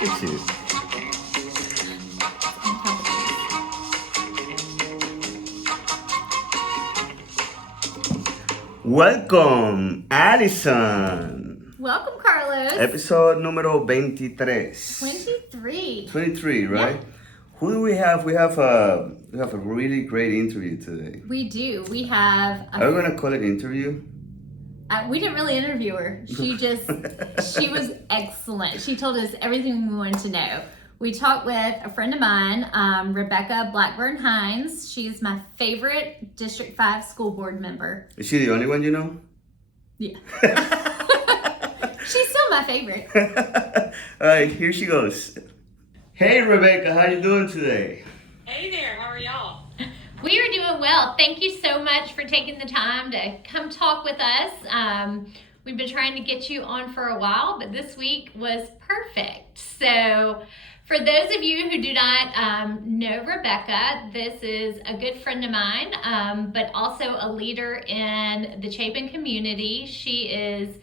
It's it. Welcome, Allison. Welcome, Carlos. Episode numero 23. 23. 23, right? Yeah. Who do we have? We have a really great interview today. We do. We have. Are we gonna call it interview? We didn't really interview her. She was excellent. She told us everything we wanted to know. We talked with a friend of mine, Rebecca Hines. She's my favorite District 5 school board member. Is she the only one you know? Yeah. She's still my favorite. All right, here she goes. Hey, Rebecca, how you doing today? Hey there, how are y'all? We are doing well. Thank you so much for taking the time to come talk with us. We've been trying to get you on for a while, but this week was perfect. So for those of you who do not know Rebecca, this is a good friend of mine, but also a leader in the Chapin community. She is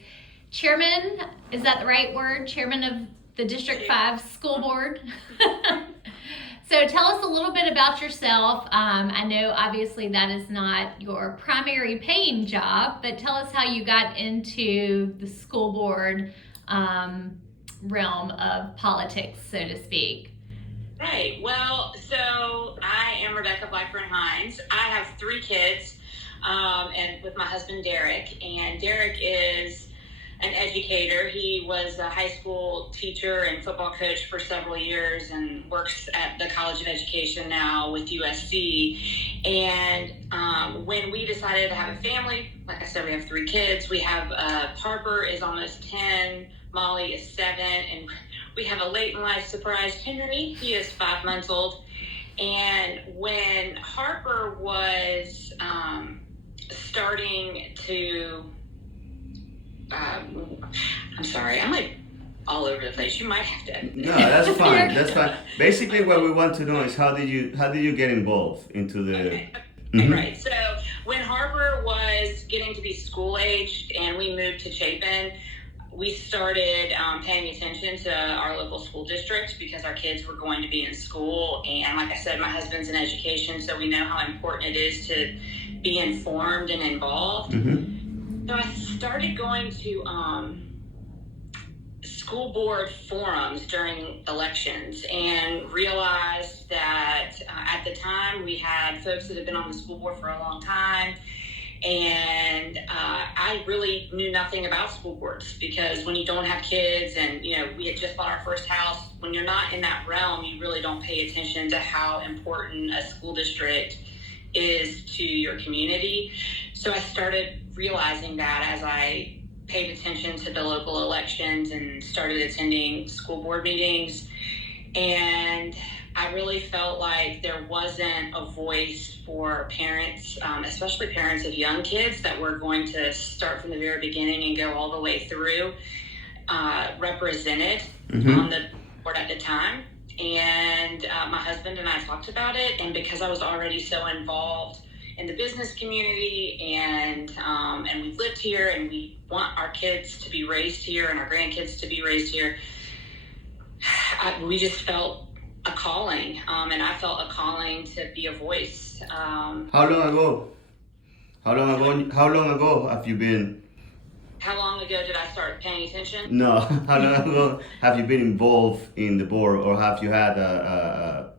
chairman, is that the right word? Chairman of the District 5 School Board. So tell us a little bit about yourself. I know obviously that is not your primary paying job, but tell us how you got into the school board realm of politics, so to speak. Right, well, so I am Rebecca Hines. I have 3 kids, and with my husband Derek, and Derek is an educator. He was a high school teacher and football coach for several years and works at the College of Education now with USC. And when we decided to have a family, like I said, we have 3 kids. We have Harper is almost 10, Molly is 7, and we have a late in life surprise, Henry. He is 5 months old. And when Harper was starting to I'm sorry, I'm like all over the place. You might have to. No, that's fine. That's fine. Basically, what we want to know is how did you get involved into the? Okay. Mm-hmm. Right. So when Harper was getting to be school aged and we moved to Chapin, we started paying attention to our local school district because our kids were going to be in school. And like I said, my husband's in education, so we know how important it is to be informed and involved. Mm-hmm. So I started going to school board forums during elections and realized that at the time we had folks that had been on the school board for a long time. And I really knew nothing about school boards because when you don't have kids and, we had just bought our first house, when you're not in that realm, you really don't pay attention to how important a school district is to your community. So I started realizing that as I paid attention to the local elections and started attending school board meetings. And I really felt like there wasn't a voice for parents, especially parents of young kids that were going to start from the very beginning and go all the way through, represented on the board at the time. And my husband and I talked about it, and because I was already so involved in the business community and we've lived here and we want our kids to be raised here and our grandkids to be raised here, we just felt a calling, and I felt a calling to be a voice. How long ago have you been? How long ago did I start paying attention? No, how long ago have you been involved in the board, or have you had a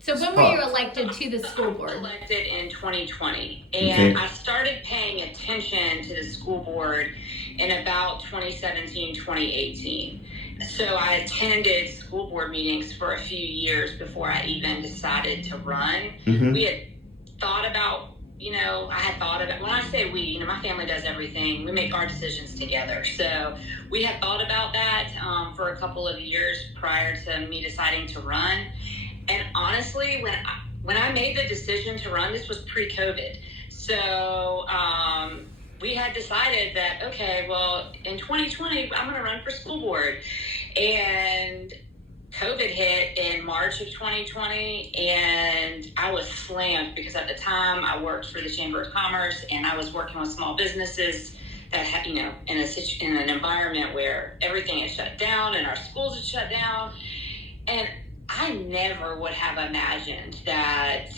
So when were you elected to the school board? I was elected in 2020, and I started paying attention to the school board in about 2017, 2018. So I attended school board meetings for a few years before I even decided to run. Mm-hmm. We had thought about, I had thought about, when I say we, my family does everything. We make our decisions together. So we had thought about that for a couple of years prior to me deciding to run. And honestly, when I made the decision to run, this was pre-COVID. So we had decided that, okay, well, in 2020, I'm going to run for school board. And COVID hit in March of 2020, and I was slammed because at the time I worked for the Chamber of Commerce, and I was working with small businesses that had, in an environment where everything had shut down and our schools had shut down. And I never would have imagined that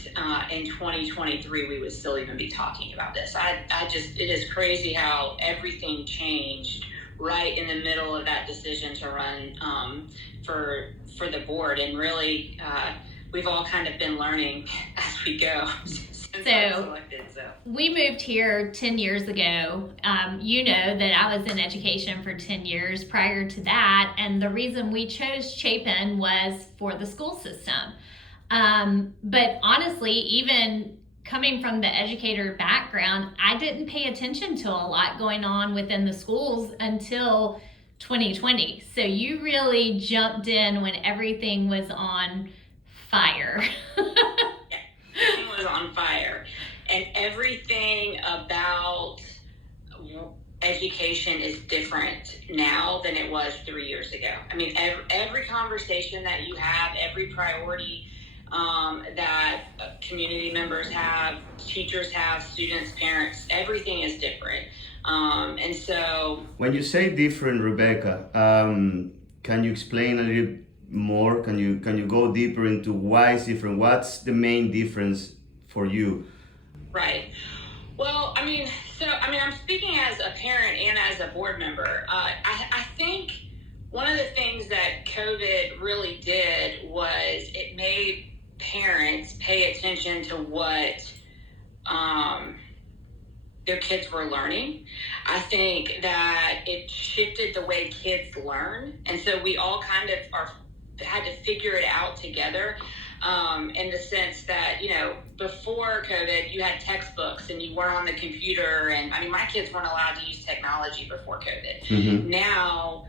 in 2023 we would still even be talking about this. It is crazy how everything changed right in the middle of that decision to run for the board. And really, we've all kind of been learning as we go. We moved here 10 years ago. You know that I was in education for 10 years prior to that. And the reason we chose Chapin was for the school system. But honestly, even coming from the educator background, I didn't pay attention to a lot going on within the schools until 2020. So you really jumped in when everything was on fire. Everything was on fire, and everything about education is different now than it was 3 years ago. I mean, every conversation that you have, every priority that community members have, teachers have, students, parents, everything is different. And so, when you say different, Rebecca, can you explain a little more? Can you go deeper into why it's different? What's the main difference for you? Right. Well, I'm speaking as a parent and as a board member. I think one of the things that COVID really did was it made parents pay attention to what their kids were learning. I think that it shifted the way kids learn. And so we all kind of had to figure it out together, in the sense that, before COVID, you had textbooks and you weren't on the computer. And my kids weren't allowed to use technology before COVID. Mm-hmm. Now,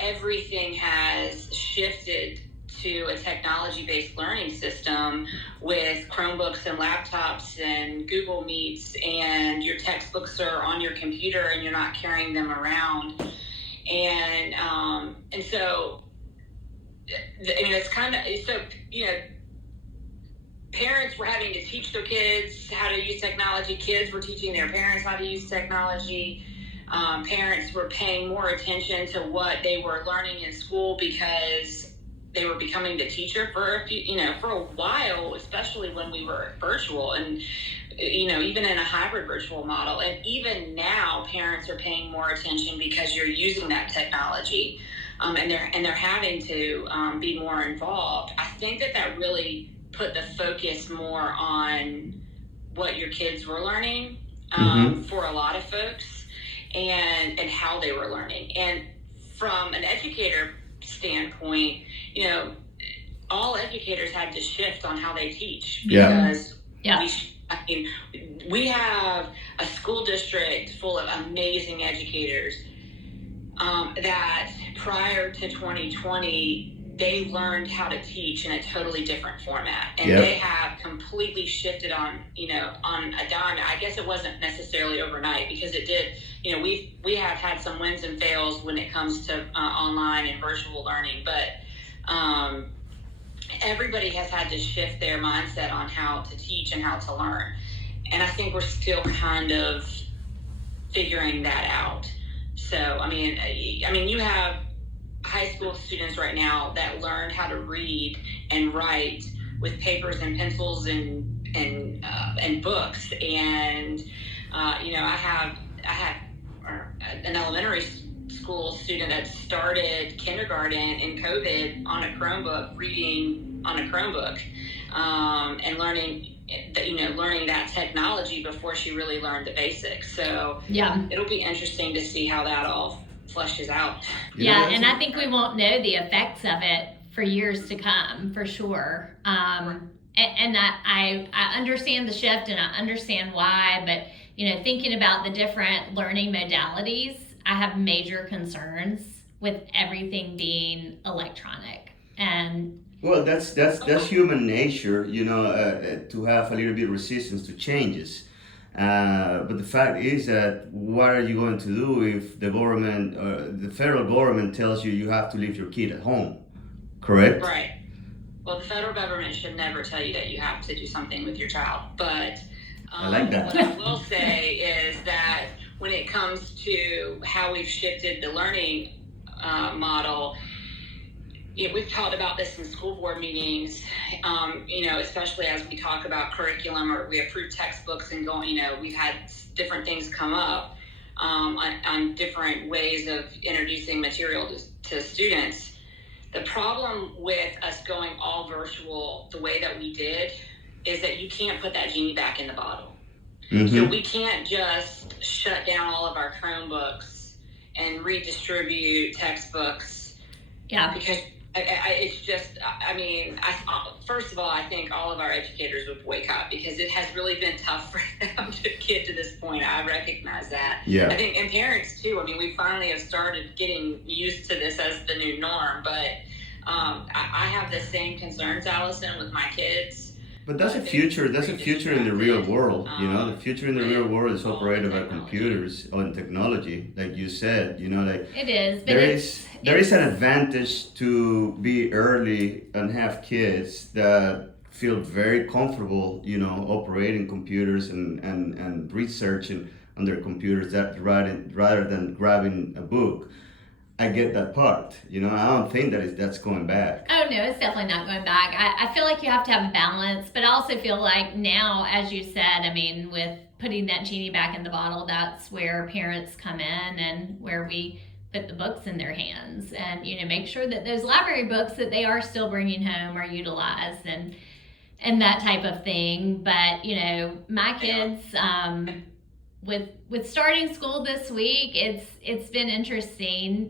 everything has shifted to a technology-based learning system with Chromebooks and laptops and Google Meets, and your textbooks are on your computer and you're not carrying them around. And so, it's kind of, parents were having to teach their kids how to use technology. Kids were teaching their parents how to use technology. Parents were paying more attention to what they were learning in school because they were becoming the teacher for a while, especially when we were virtual and, even in a hybrid virtual model. And even now, parents are paying more attention because you're using that technology. And they're having to be more involved. I think that really put the focus more on what your kids were learning for a lot of folks, and how they were learning. And from an educator standpoint, all educators had to shift on how they teach because we have a school district full of amazing educators that prior to 2020, they learned how to teach in a totally different format. And they have completely shifted on a dime. I guess it wasn't necessarily overnight, because it did, we have had some wins and fails when it comes to online and virtual learning, but everybody has had to shift their mindset on how to teach and how to learn. And I think we're still kind of figuring that out. So, you have high school students right now that learn how to read and write with papers and pencils and books. And, I have an elementary school student that started kindergarten in COVID on a Chromebook, reading on a Chromebook, and learning that technology before she really learned the basics. So it'll be interesting to see how that all fleshes out. And I think we won't know the effects of it for years to come, for sure. And I understand the shift, and I understand why, but thinking about the different learning modalities, I have major concerns with everything being electronic. And well, that's human nature, to have a little bit of resistance to changes. But the fact is that what are you going to do if the government, the federal government, tells you have to leave your kid at home? Correct? Right. Well, the federal government should never tell you that you have to do something with your child. But I like that. What I will say is that when it comes to how we've shifted the learning model, we've talked about this in school board meetings, especially as we talk about curriculum or we approve textbooks and we've had different things come up on different ways of introducing material to students. The problem with us going all virtual the way that we did is that you can't put that genie back in the bottle. Mm-hmm. So we can't just shut down all of our Chromebooks and redistribute textbooks. Yeah. Because it's just, first of all, I think all of our educators would boycott because it has really been tough for them to get to this point. I recognize that. Yeah. I think, and parents too. We finally have started getting used to this as the new norm, but I have the same concerns, Allison, with my kids. But that's a future. That's a future in the real world. The future in the real world is operated by computers or technology, like you said. It is. But there is an advantage to be early and have kids that feel very comfortable, operating computers and researching on their computers rather than grabbing a book. I get that part. I don't think that's going back. Oh, no, it's definitely not going back. I feel like you have to have balance, but I also feel like now, as you said, with putting that genie back in the bottle, that's where parents come in and where we put the books in their hands and, make sure that those library books that they are still bringing home are utilized and that type of thing. But, my kids... With starting school this week, it's been interesting.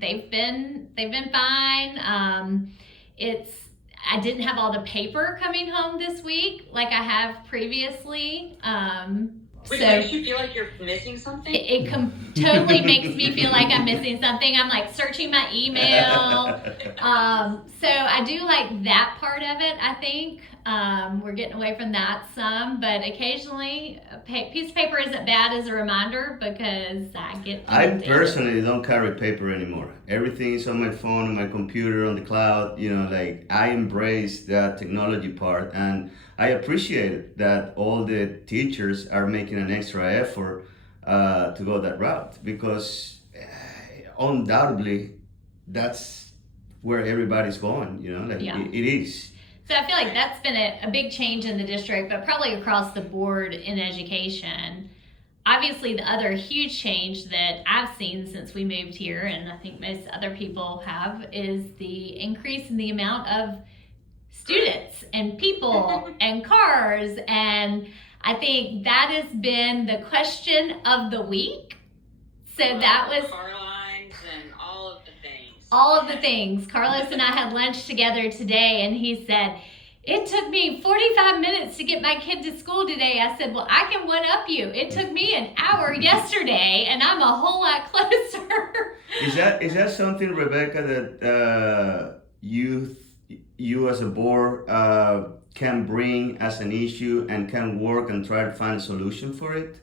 They've been fine. I didn't have all the paper coming home this week like I have previously. Which makes you feel like you're missing something? It totally makes me feel like I'm missing something. I'm like searching my email. So I do like that part of it, I think. We're getting away from that some, but occasionally a piece of paper isn't bad as a reminder because I personally don't carry paper anymore. Everything is on my phone, on my computer, on the cloud. I embrace that technology part, and I appreciate it that all the teachers are making an extra effort to go that route because undoubtedly that's where everybody's going. It is. So I feel like that's been a big change in the district, but probably across the board in education. Obviously, the other huge change that I've seen since we moved here, and I think most other people have, is the increase in the amount of students and people and cars. And I think that has been the question of the week. So that was... car lines and all of the things. All of the things. Carlos and I had lunch together today, and he said, it took me 45 minutes to get my kid to school today. I said, well, I can one-up you. It took me an hour yesterday, and I'm a whole lot closer. Is that something, Rebecca, that you as a board can bring as an issue and can work and try to find a solution for it?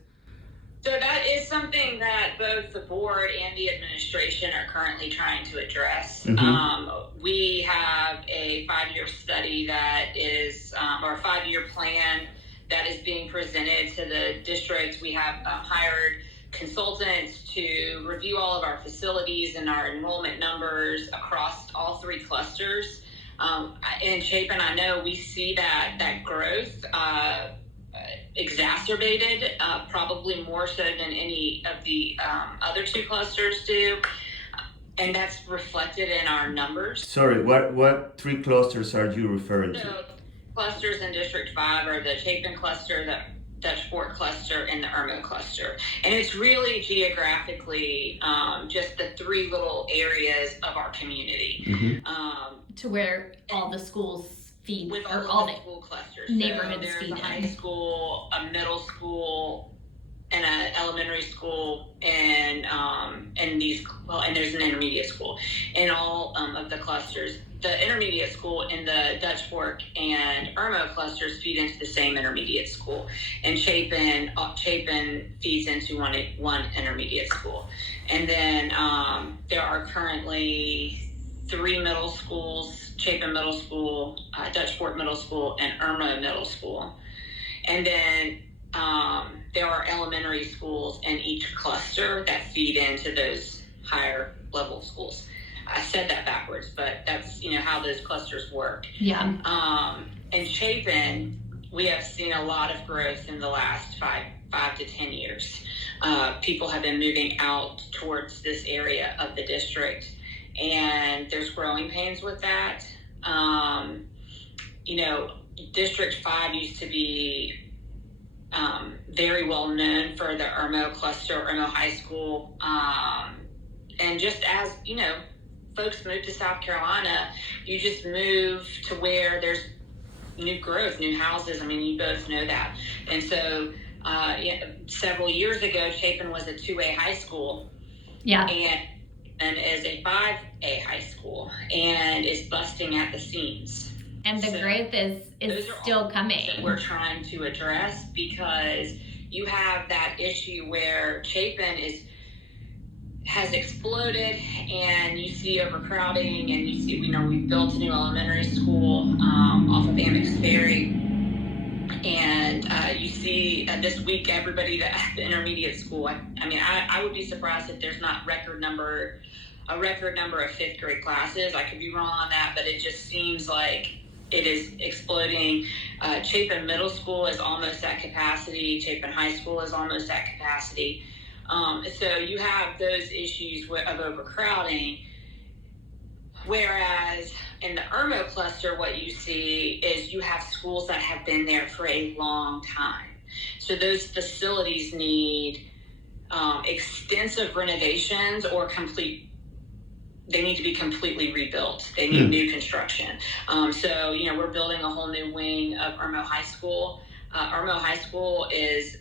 So that is something that both the board and the administration are currently trying to address. Mm-hmm. We have a 5-year study that is, or a 5-year plan that is being presented to the district. We have hired consultants to review all of our facilities and our enrollment numbers across all 3 clusters. In Chapin, I know we see that growth exacerbated, probably more so than any of the other 2 clusters do, and that's reflected in our numbers. Sorry, what 3 clusters are you referring to? So clusters in District 5 are the Chapin cluster, the Dutch Fork cluster, and the Irmo cluster, and it's really geographically just the 3 little areas of our community. Mm-hmm. To where all the schools feed, with or all the school clusters. Neighborhoods so feed there's a high school, a middle school, and an elementary school, and there's an intermediate school. In all of the clusters, the intermediate school in the Dutch Fork and Irmo clusters feed into the same intermediate school, and Chapin feeds into one intermediate school. And then there are currently 3 middle schools: Chapin Middle School, Dutch Fork Middle School, and Irmo Middle School. And then there are elementary schools in each cluster that feed into those higher level schools. I said that backwards, but that's, how those clusters work. Yeah. In Chapin, we have seen a lot of growth in the last 5 to 10 years. People have been moving out towards this area of the district, and there's growing pains with that. District 5 used to be very well known for the Irmo cluster, Irmo High School. And just as, folks move to South Carolina, you just move to where there's new growth, new houses. I mean, you both know that. And so several years ago, Chapin was a 2A high school. Yeah. And is a 5A high school and is busting at the seams. And the growth is still coming. That we're trying to address, because you have that issue where Chapin has exploded, and you see overcrowding, and you see, we built a new elementary school off of Amex Ferry, and you see this week everybody at the intermediate school. I would be surprised if there's not a record number of fifth grade classes. I could be wrong on that, but it just seems like it is exploding. Chapin Middle School is almost at capacity. Chapin High School is almost at capacity. So you have those issues of overcrowding. Whereas in the Irmo cluster, what you see is you have schools that have been there for a long time. So those facilities need extensive renovations or they need to be completely rebuilt. They need new construction. So we're building a whole new wing of Irmo High School. Irmo High School is,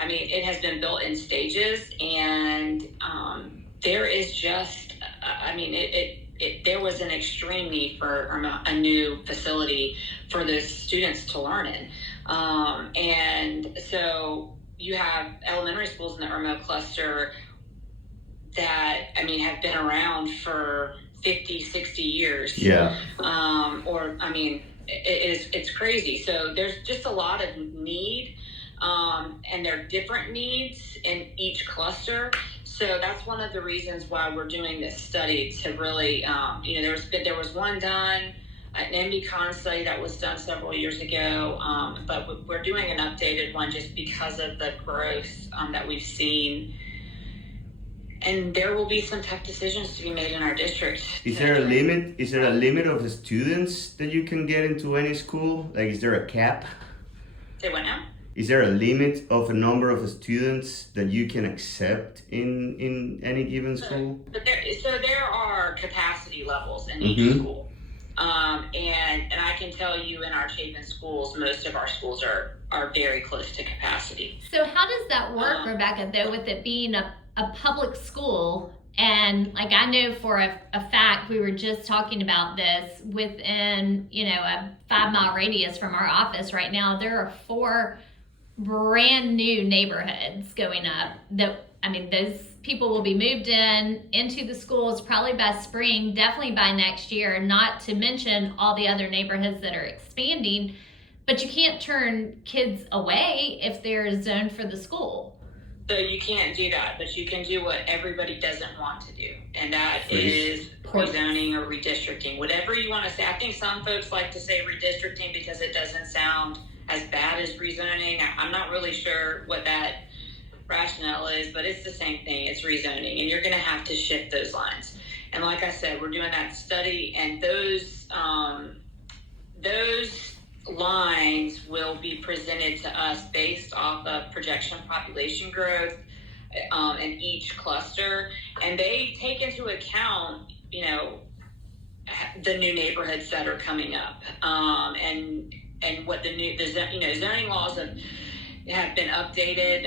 it has been built in stages, and there is just, there was an extreme need for a new facility for the students to learn in. And so you have elementary schools in the Irmo cluster that, have been around for 50, 60 years. Yeah. It's crazy. So there's just a lot of need, and there are different needs in each cluster. So that's one of the reasons why we're doing this study, to really, there was one done, an MB-Con study that was done several years ago, but we're doing an updated one just because of the growth that we've seen. And there will be some tough decisions to be made in our district. Is there a limit? Is there a limit of the students that you can get into any school? Like, is there a cap? Say what now? Is there a limit of a number of students that you can accept in any given school? There are capacity levels in each school. And I can tell you, in our Chapin schools, most of our schools are very close to capacity. So how does that work, Rebecca, though, with it being a public school? And I know for a fact, we were just talking about this, within a 5-mile radius from our office right now, there are 4 brand new neighborhoods going up that, those people will be moved into the schools probably by spring, definitely by next year, not to mention all the other neighborhoods that are expanding. But you can't turn kids away if they're zoned for the school. So you can't do that, but you can do what everybody doesn't want to do, and that is rezoning or redistricting, whatever you want to say. I think some folks like to say redistricting because it doesn't sound as bad as rezoning. I'm not really sure what that rationale is, but it's the same thing. It's rezoning, and you're going to have to shift those lines. And like I said, we're doing that study, and those lines will be presented to us based off of projection population growth in each cluster, and they take into account the new neighborhoods that are coming up, and what the zoning laws have been updated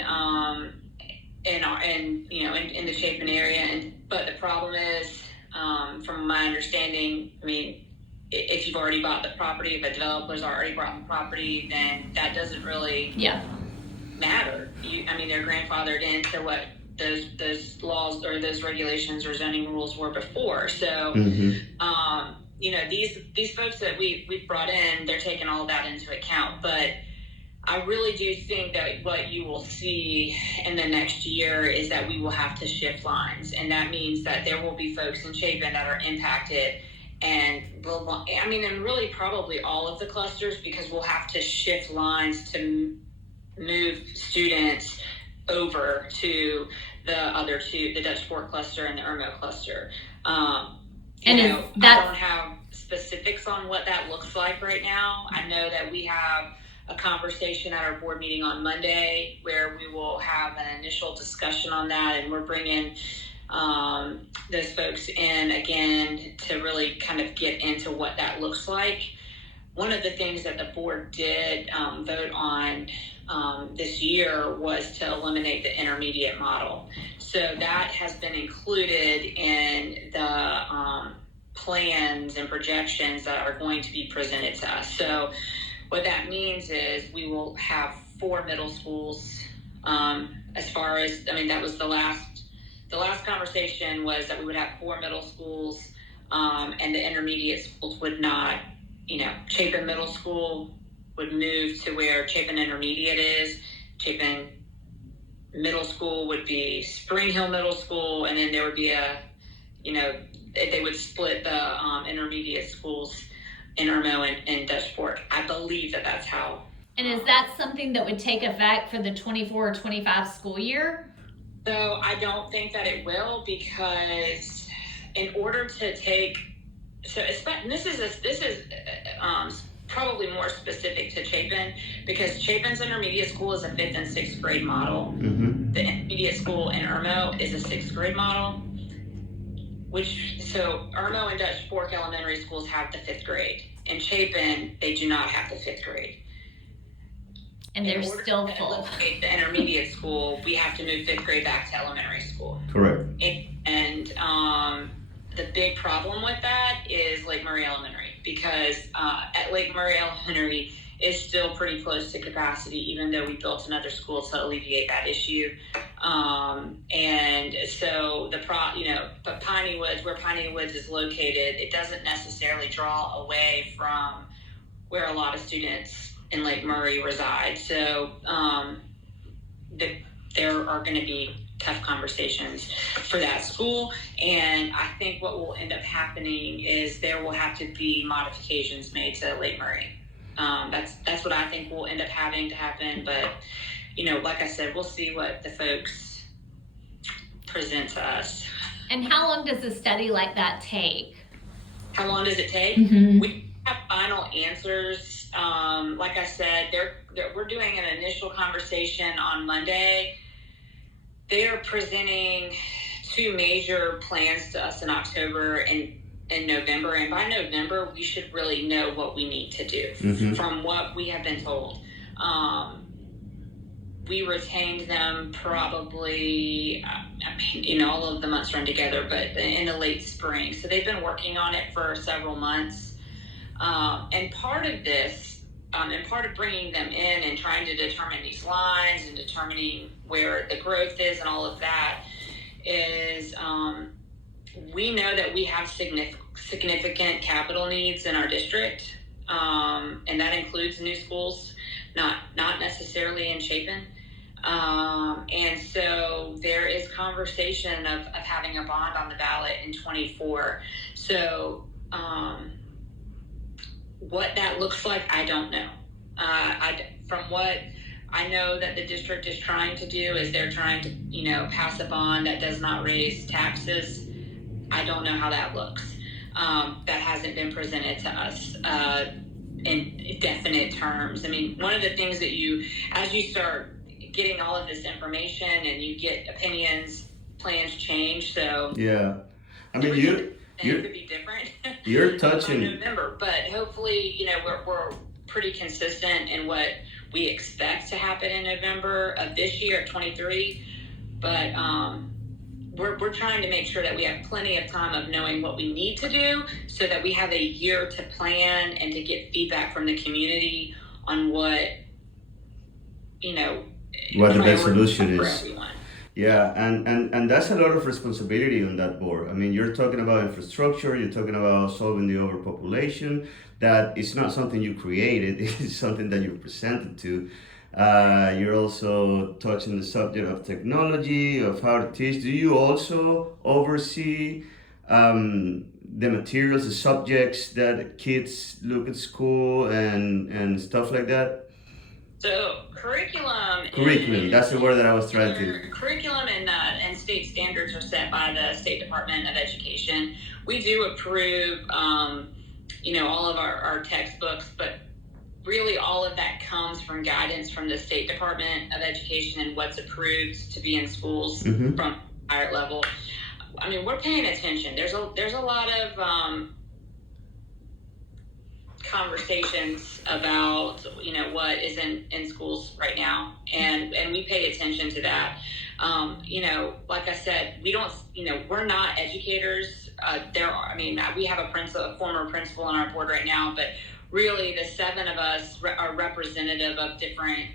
in the Chapin area. But the problem is, from my understanding, if you've already bought the property, if a developer's already bought the property, then that doesn't really matter. They're grandfathered into what those laws or those regulations or zoning rules were before. So, these folks that we've brought in, they're taking all of that into account. But I really do think that what you will see in the next year is that we will have to shift lines. And that means that there will be folks in Chapin that are impacted. And and really probably all of the clusters, because we'll have to shift lines to move students over to the other two, the Dutch Fork cluster and the Irmo cluster. I don't have specifics on what that looks like right now. I know that we have a conversation at our board meeting on Monday where we will have an initial discussion on that, and we're bringing those folks in again to really kind of get into what that looks like. One of the things that the board did vote on this year was to eliminate the intermediate model. So that has been included in the plans and projections that are going to be presented to us. So what that means is we will have 4 middle schools. As far as, that was the last conversation was that we would have 4 middle schools, and the intermediate schools would not, Chapin Middle School would move to where Chapin Intermediate is. Chapin Middle School would be Spring Hill Middle School, and then there would be they would split the intermediate schools in Irmo and Dutch Fork. I believe that that's how. And is that something that would take effect for the 24-25 school year? So I don't think that it will, because in order to take, this is probably more specific to Chapin, because Chapin's intermediate school is a 5th and 6th grade model. Mm-hmm. The intermediate school in Irmo is a 6th grade model. So Irmo and Dutch Fork elementary schools have the 5th grade. In Chapin, they do not have the 5th grade. And they're still full. The intermediate school, we have to move 5th grade back to elementary school. Correct. And the big problem with that is Lake Murray Elementary, because at Lake Murray Elementary is still pretty close to capacity, even though we built another school to alleviate that issue. And so but Piney Woods, where Piney Woods is located, it doesn't necessarily draw away from where a lot of students in Lake Murray reside. So there are going to be tough conversations for that school. And I think what will end up happening is there will have to be modifications made to Lake Murray. That's what I think will end up having to happen. But, like I said, we'll see what the folks present to us. And how long does a study like that take? How long does it take? Mm-hmm. We have final answers. Like I said, we're doing an initial conversation on Monday. They are presenting 2 major plans to us in October and in November, and by November we should really know what we need to do. Mm-hmm. From what we have been told. We retained them probably, all of the months run together, but in the late spring. So they've been working on it for several months. And part of this, and part of bringing them in and trying to determine these lines and determining where the growth is and all of that is, we know that we have significant capital needs in our district, and that includes new schools, not necessarily in Chapin. And so there is conversation of having a bond on the ballot in 24. So what that looks like, I don't know. From what I know that the district is trying to do is they're trying to, pass a bond that does not raise taxes. I don't know how that looks. That hasn't been presented to us in definite terms. One of the things that as you start getting all of this information and you get opinions, plans change. So yeah, it could be different. You're touching in November, but hopefully, we're pretty consistent in what we expect to happen in November of this year, 23. But we're trying to make sure that we have plenty of time of knowing what we need to do, so that we have a year to plan and to get feedback from the community on what the best solution is. Everyone. Yeah, and that's a lot of responsibility on that board. You're talking about infrastructure, you're talking about solving the overpopulation. That is not something you created, it's something that you're presented to. You're also touching the subject of technology, of how to teach. Do you also oversee the materials, the subjects that kids look at school and stuff like that? So curriculum, That's the word that I was trying to. curriculum and state standards are set by the State Department of Education. We do approve, all of our textbooks, but really all of that comes from guidance from the State Department of Education and what's approved to be in schools from higher level. I mean, we're paying attention. There's a lot of conversations about what is in schools right now, and we pay attention to that. Like I said, we don't, we're not educators. We have a former principal on our board right now, but really the 7 of us are representative of different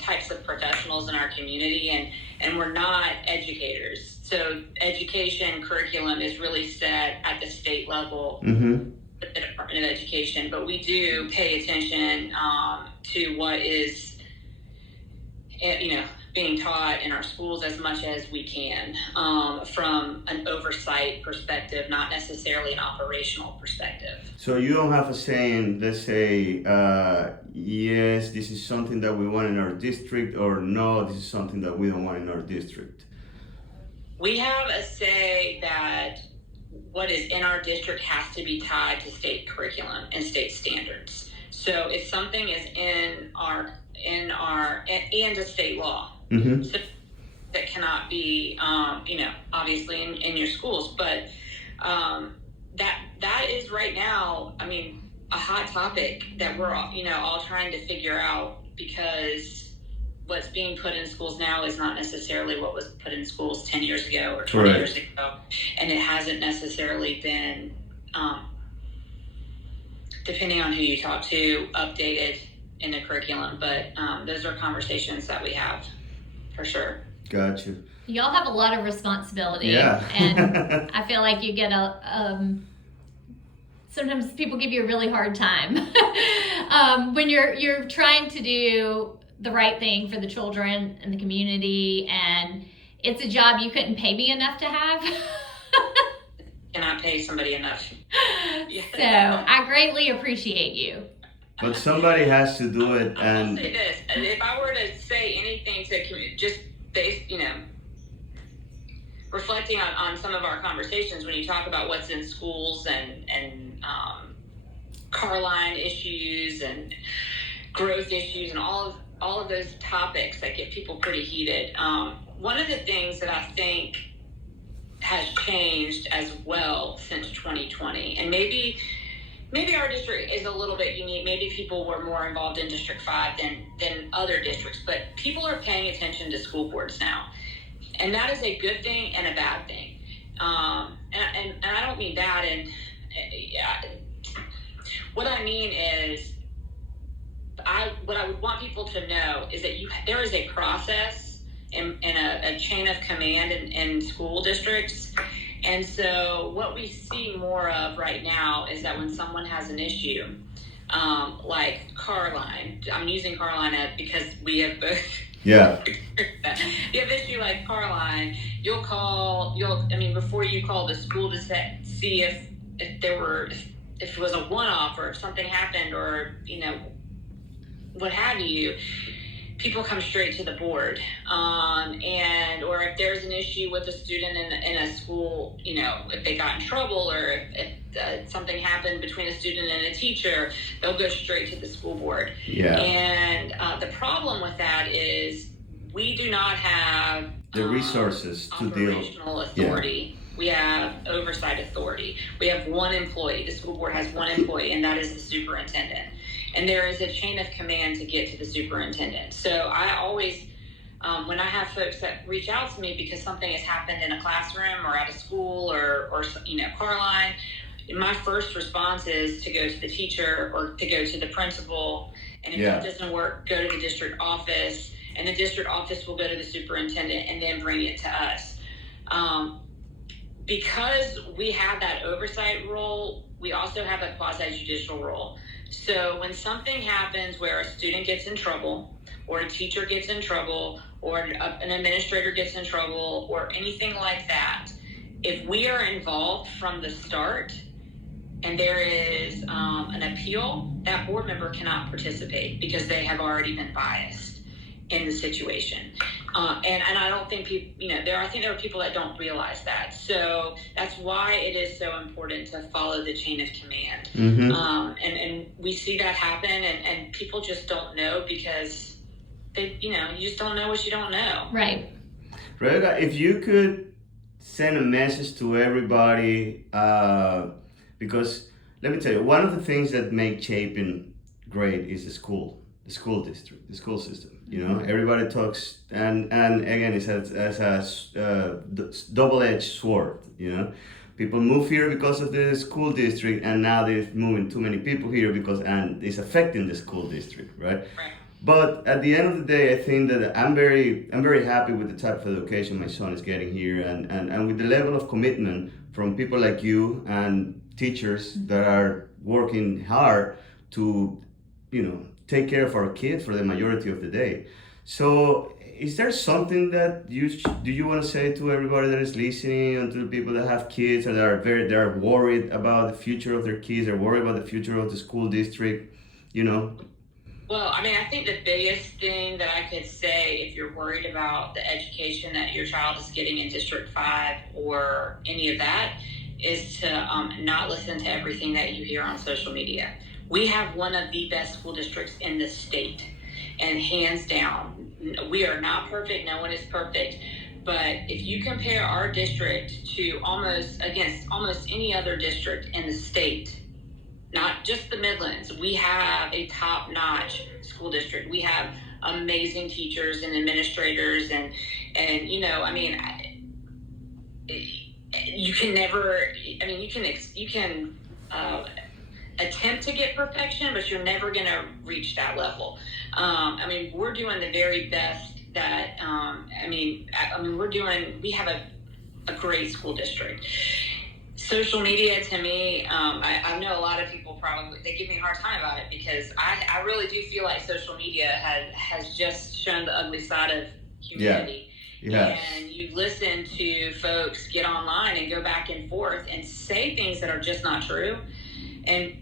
types of professionals in our community, and we're not educators. So education curriculum is really set at the state level with the Department of Education, but we do pay attention to what is being taught in our schools as much as we can, from an oversight perspective, not necessarily an operational perspective. So you don't have a saying, let's say, yes, this is something that we want in our district, or no, this is something that we don't want in our district. We have a say that what is in our district has to be tied to state curriculum and state standards. So if something is in our and a state law, so that cannot be, obviously in your schools, but that is right now, a hot topic that we're all trying to figure out, because what's being put in schools now is not necessarily what was put in schools 10 years ago or 20 years ago, and it hasn't necessarily been, depending on who you talk to, updated in the curriculum. But those are conversations that we have, for sure. Gotcha. Y'all have a lot of responsibility. Yeah. And I feel like you get sometimes people give you a really hard time when you're trying to do the right thing for the children and the community, and it's a job you couldn't pay me enough to have. Cannot pay somebody enough. So I greatly appreciate you. But somebody has to do it. I will say this: if I were to say anything to just based, reflecting on some of our conversations, when you talk about what's in schools and car line issues and growth issues and all of those topics that get people pretty heated. One of the things that I think has changed as well since 2020, and maybe our district is a little bit unique. Maybe people were more involved in District 5 than other districts, but people are paying attention to school boards now. And that is a good thing and a bad thing. And I don't mean bad. And what I mean is, what I would want people to know is that there is a process and a chain of command in school districts. And so what we see more of right now is that when someone has an issue, like Carline, I'm using Carline because we have both. Yeah. You have an issue like Carline, before you call the school to see if it was a one-off, or if something happened, or, what have you, people come straight to the board. Or if there's an issue with a student in a school, if they got in trouble, or if something happened between a student and a teacher, they'll go straight to the school board. Yeah. And the problem with that is we do not have the resources to deal. Operational authority. Yeah. We have oversight authority. We have one employee. The school board has one employee, and that is the superintendent. And there is a chain of command to get to the superintendent. So I always, when I have folks that reach out to me because something has happened in a classroom or at a school or car line, my first response is to go to the teacher or to go to the principal. And if that doesn't work, go to the district office, and the district office will go to the superintendent and then bring it to us. Because we have that oversight role, we also have a quasi-judicial role. So when something happens where a student gets in trouble, or a teacher gets in trouble, or an administrator gets in trouble, or anything like that, if we are involved from the start and there is an appeal, that board member cannot participate because they have already been biased in the situation. And I don't think people, I think there are people that don't realize that. So that's why it is so important to follow the chain of command. Mm-hmm. And we see that happen, and people just don't know because they, you just don't know what you don't know. Right. Rebecca, if you could send a message to everybody, because let me tell you, one of the things that make Chapin great is the school district, the school system. Everybody talks, and again, it's as a double-edged sword. People move here because of the school district, and now they're moving too many people here and it's affecting the school district, right? Right. But at the end of the day, I think that I'm very happy with the type of education my son is getting here, and with the level of commitment from people like you and teachers that are working hard to, take care of our kids for the majority of the day. So, is there something that you want to say to everybody that is listening, and to the people that have kids and they are worried about the future of their kids, they're worried about the future of the school district, Well, I think the biggest thing that I could say, if you're worried about the education that your child is getting in District 5 or any of that, is to not listen to everything that you hear on social media. We have one of the best school districts in the state, and hands down, we are not perfect. No one is perfect. But if you compare our district to almost any other district in the state, not just the Midlands, we have a top-notch school district. We have amazing teachers and administrators, and you can never. You can attempt to get perfection, but you're never going to reach that level. We're doing the very best that. We have a great school district. Social media, to me, I know a lot of people they give me a hard time about it, because I really do feel like social media has just shown the ugly side of humanity. Yeah. And you listen to folks get online and go back and forth and say things that are just not true. And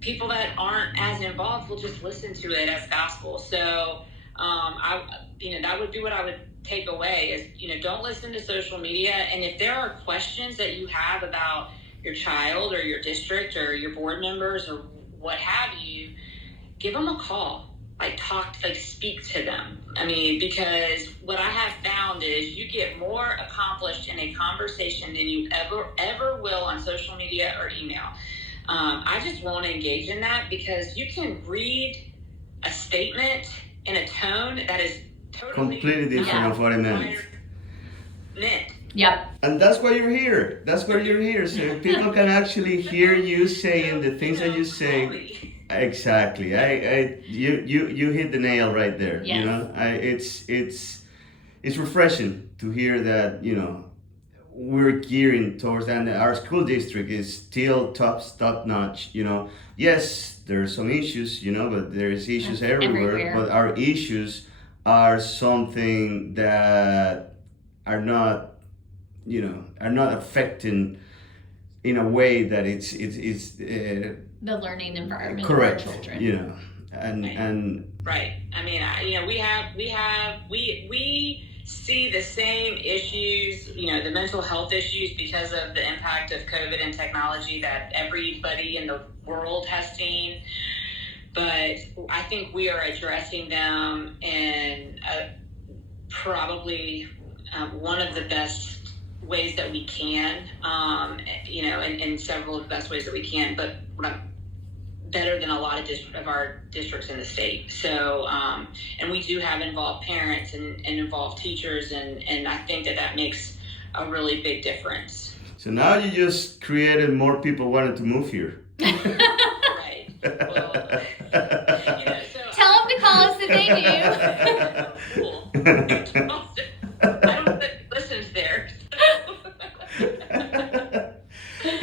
people that aren't as involved will just listen to it as gospel. So that would be what I would take away is, don't listen to social media. And if there are questions that you have about your child or your district or your board members or what have you, give them a call. Speak to them. Because what I have found is you get more accomplished in a conversation than you ever will on social media or email. I just won't engage in that, because you can read a statement in a tone that is completely different of what I meant. Yep. And that's why you're here. That's why you're here. So people can actually hear you saying the things that you say. Exactly. You hit the nail right there. Yes. It's refreshing to hear that, we're gearing towards that, and our school district is still top notch. Yes, there are some issues, but there's issues everywhere. But our issues are something that are not affecting in a way that it's the learning environment correct for children. And right. We see the same issues, the mental health issues, because of the impact of COVID and technology that everybody in the world has seen. But I think we are addressing them in probably one of the best ways that we can, in several of the best ways that we can, but better than a lot of our districts in the state. So, and we do have involved parents and involved teachers, and I think that makes a really big difference. So now you just created more people wanting to move here. Right. Well, tell them to call us if they do. Cool. I don't know if it listens there.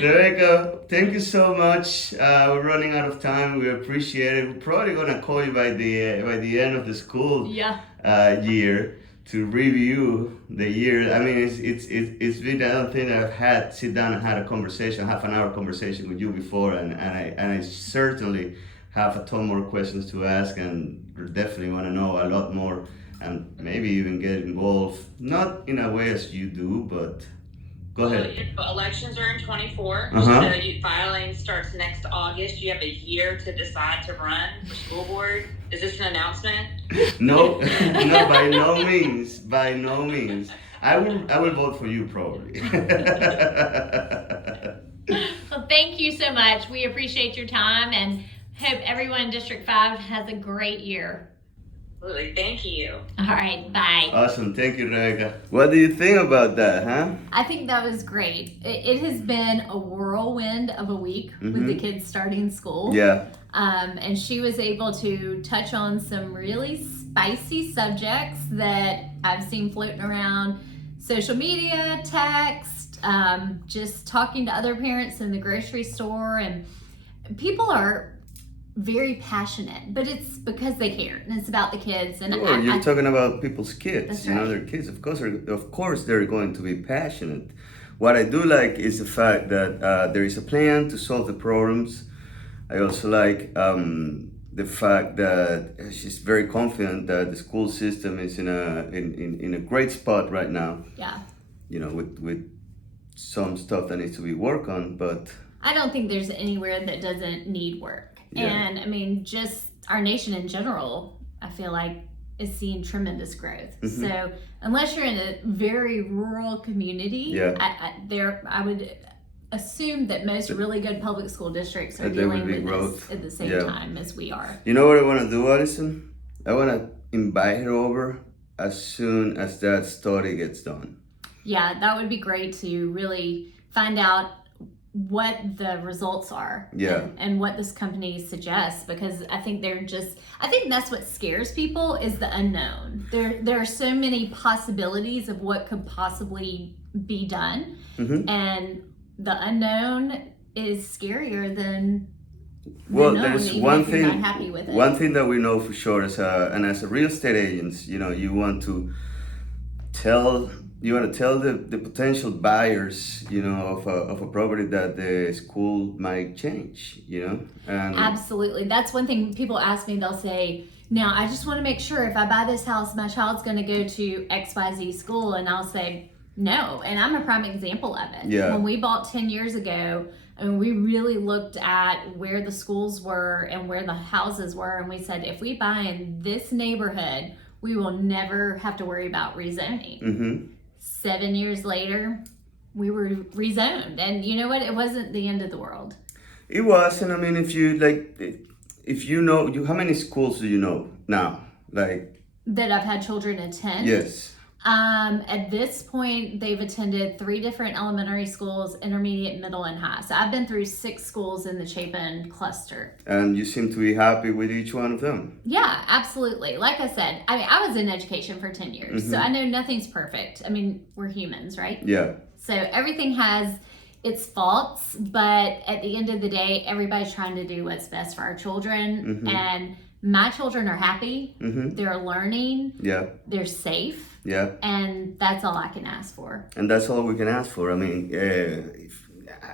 Rebecca, thank you so much. We're running out of time. We appreciate it. We're probably gonna call you by the end of the school year to review the year. I mean, it's been, I don't think I've had sit down and had a conversation, half an hour conversation with you before, and I certainly have a ton more questions to ask, and definitely want to know a lot more, and maybe even get involved, not in a way as you do, but go ahead. Elections are in 24, Uh-huh. so filing starts next August. You have a year to decide to run for school board. Is this an announcement? No, no, by no means. I will vote for you probably. Well, thank you so much. We appreciate your time and hope everyone in District 5 has a great year. Absolutely. Thank you. All right, bye. Awesome, thank you, Rebecca. What do you think about that, huh? I think that was great. It has been a whirlwind of a week with the kids starting school. Yeah. And she was able to touch on some really spicy subjects that I've seen floating around social media, text, just talking to other parents in the grocery store. And people are very passionate, but it's because they care and it's about the kids. And Well, you're talking about people's kids. That's You know, right. their kids. Of course, they're going to be passionate. What I do like is the fact that there is a plan to solve the problems. I also like the fact that she's very confident that the school system is in a great spot right now. Yeah. You know, with some stuff that needs to be worked on, but I don't think there's anywhere that doesn't need work. Yeah. And I mean, just our nation in general, I feel like is seeing tremendous growth. So unless you're in a very rural community, Yeah. I would assume that most really good public school districts are That there will dealing be with growth. this at the same Yeah. time as we are. you know what I want to do, Allison? I want to invite her over as soon as that study gets done. Yeah, that would be great to really find out what the results are Yeah. and what this company suggests, because I think I think that's what scares people is the unknown. There are so many possibilities of what could possibly be done, and the unknown is scarier than Well, the known, there's even one if you're thing. not happy with it. One thing that we know for sure is, as a real estate agent, you know, you want to tell the potential buyers, you know, of a property that the school might change, you know, and Absolutely. That's one thing people ask me. They'll say, now I just want to make sure if I buy this house, my child's going to go to XYZ school. And I'll say, no. And I'm a prime example of it. Yeah. When we bought 10 years ago, I mean, we really looked at where the schools were and where the houses were. And we said, if we buy in this neighborhood, we will never have to worry about rezoning. 7 years later, we were rezoned. And you know what? It wasn't the end of the world. it was. And I mean, if you know, how many schools do you know now? Like, That I've had children attend. yes. At this point, they've attended 3 different elementary schools, intermediate, middle, and high. So I've been through 6 schools in the Chapin cluster. And you seem to be happy with each one of them. Yeah, absolutely. Like I said, I was in education for 10 years, so I know nothing's perfect. I mean, we're humans, right? Yeah. So everything has its faults, but at the end of the day, everybody's trying to do what's best for our children. And my children are happy. They're learning. Yeah. They're safe. Yeah. And that's all I can ask for. And that's all we can ask for. I mean,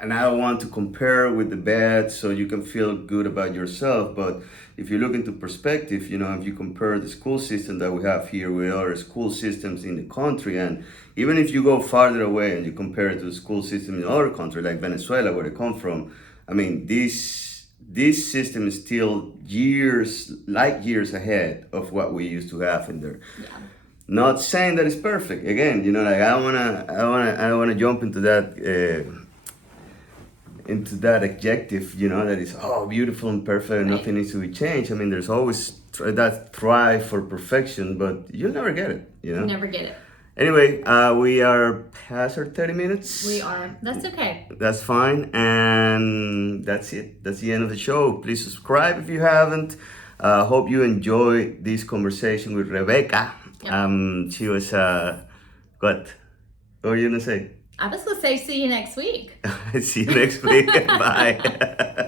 and I don't want to compare with the bad so you can feel good about yourself, but if you look into perspective, you know, if you compare the school system that we have here with other school systems in the country, and even if you go farther away and you compare it to the school system in other countries like Venezuela, where they come from, I mean, this system is still light years ahead of what we used to have in there. Yeah. Not saying that it's perfect. Again, you know, like I don't wanna jump into that adjective, you know, that is beautiful and perfect and nothing needs to be changed. I mean, there's always that thrive for perfection, but you'll never get it, you know. Never get it. Anyway, we are past our 30 minutes. We are. That's okay. That's fine, and that's it. That's the end of the show. Please subscribe if you haven't. Hope you enjoy this conversation with Rebecca. Yep. She was what were you gonna say? I was going to say see you next week. See you next week. Bye.